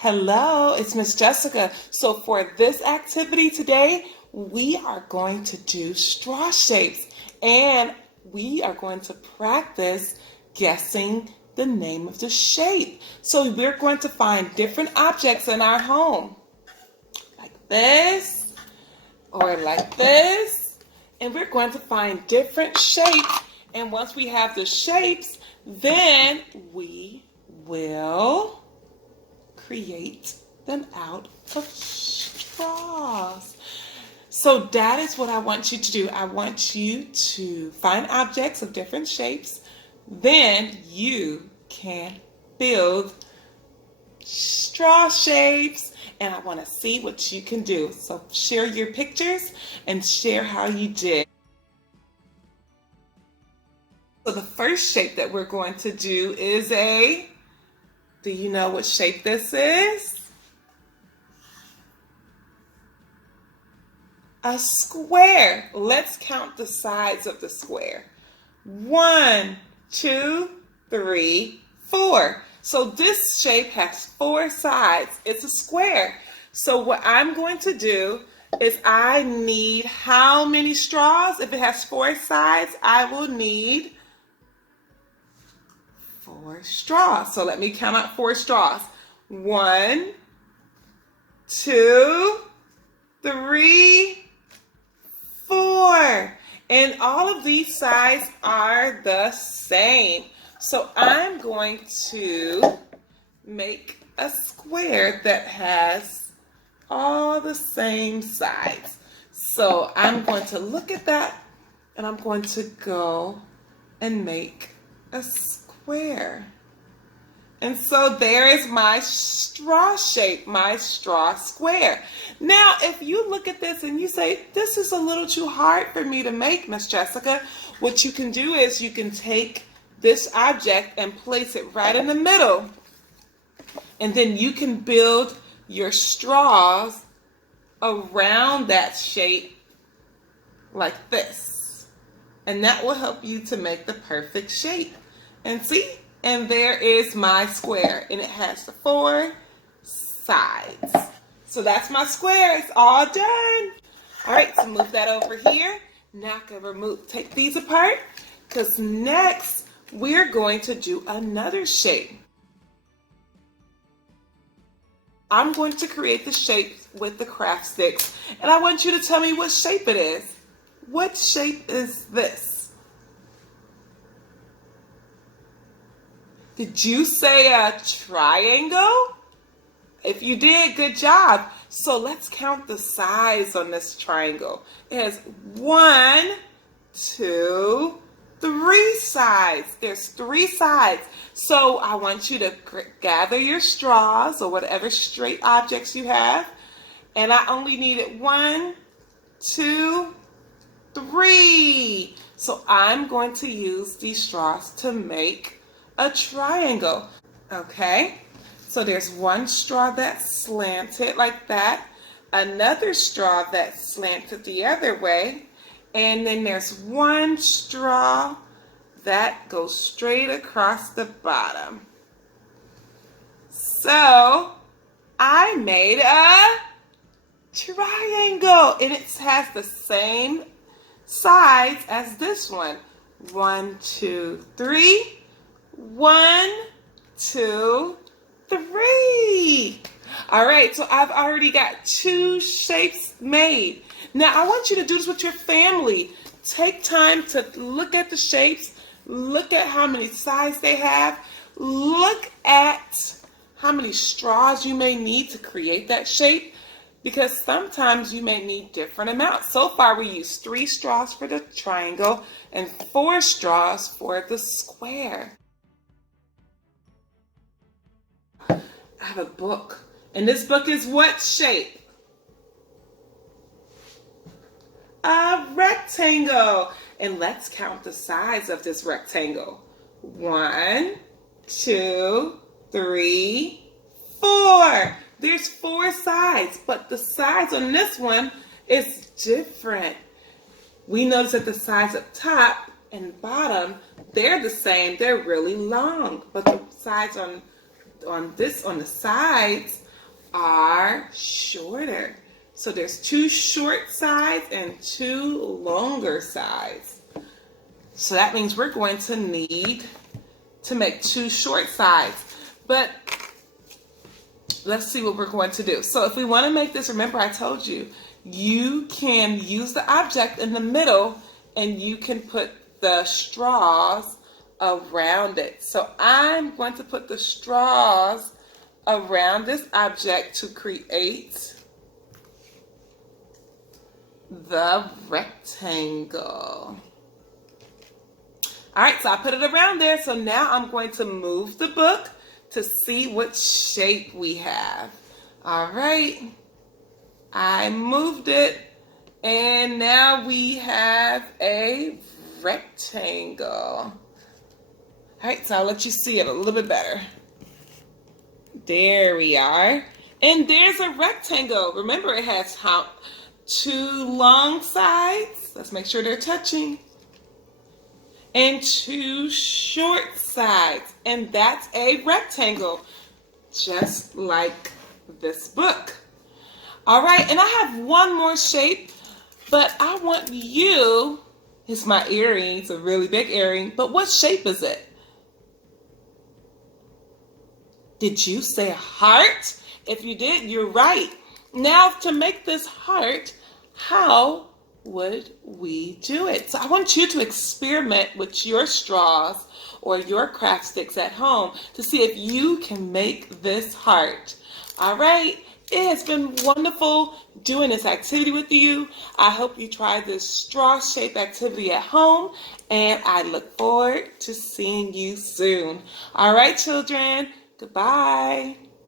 Hello, it's Miss Jessica. So for this activity today, we are going to do straw shapes and we are going to practice guessing the name of the shape. So we're going to find different objects in our home, like this or like this, and we're going to find different shapes. And once we have the shapes, then we will create them out of straws. So that is what I want you to do. I want you to find objects of different shapes. Then you can build straw shapes. And I want to see what you can do. So share your pictures and share how you did. So the first shape that we're going to do is do you know what shape this is? A square. Let's count the sides of the square. 1, 2, 3, 4. So this shape has 4 sides. It's a square. So what I'm going to do is I need how many straws? If it has 4 sides, I will need 4 straws. So let me count out 4 straws. 1, 2, 3, 4. And all of these sides are the same. So I'm going to make a square that has all the same sides. So I'm going to look at that and I'm going to go and make a square. And so there is my straw shape, my straw square. Now, if you look at this and you say, this is a little too hard for me to make, Miss Jessica, what you can do is you can take this object and place it right in the middle. And then you can build your straws around that shape like this. And that will help you to make the perfect shape. And see? And there is my square, and it has the 4 sides. So that's my square. It's all done. All right, so move that over here. Now I can take these apart, because next we're going to do another shape. I'm going to create the shape with the craft sticks, and I want you to tell me what shape it is. What shape is this? Did you say a triangle? If you did, good job. So let's count the sides on this triangle. It has 1, 2, 3 sides. There's 3 sides. So I want you to gather your straws or whatever straight objects you have. And I only needed 1, 2, 3. So I'm going to use these straws to make a triangle. Okay, so there's one straw that's slanted like that, another straw that's slanted the other way, and then there's one straw that goes straight across the bottom. So I made a triangle, and it has the same sides as this one. 1, 2, 3. 1, 2, 3. All right, so I've already got 2 shapes made. Now I want you to do this with your family. Take time to look at the shapes, look at how many sides they have, look at how many straws you may need to create that shape, because sometimes you may need different amounts. So far we used 3 straws for the triangle and 4 straws for the square. I have a book, and this book is what shape? A rectangle. And let's count the sides of this rectangle. 1, 2, 3, 4. There's 4 sides, but the sides on this one is different. We notice that the sides up top and bottom, they're the same. They're really long, but the sides on the sides are shorter. So there's 2 short sides and 2 longer sides. So that means we're going to need to make 2 short sides. But let's see what we're going to do. So if we want to make this, remember I told you, you can use the object in the middle and you can put the straws around it. So I'm going to put the straws around this object to create the rectangle. All right, so I put it around there. So now I'm going to move the book to see what shape we have. All right, I moved it, and now we have a rectangle. All right, so I'll let you see it a little bit better. There we are. And there's a rectangle. Remember, it has 2 long sides. Let's make sure they're touching. And 2 short sides. And that's a rectangle, just like this book. All right, and I have one more shape, but I want you, it's my earring, it's a really big earring, but what shape is it? Did you say heart? If you did, you're right. Now to make this heart, how would we do it? So I want you to experiment with your straws or your craft sticks at home to see if you can make this heart. All right, it has been wonderful doing this activity with you. I hope you try this straw shape activity at home, and I look forward to seeing you soon. All right, children, goodbye.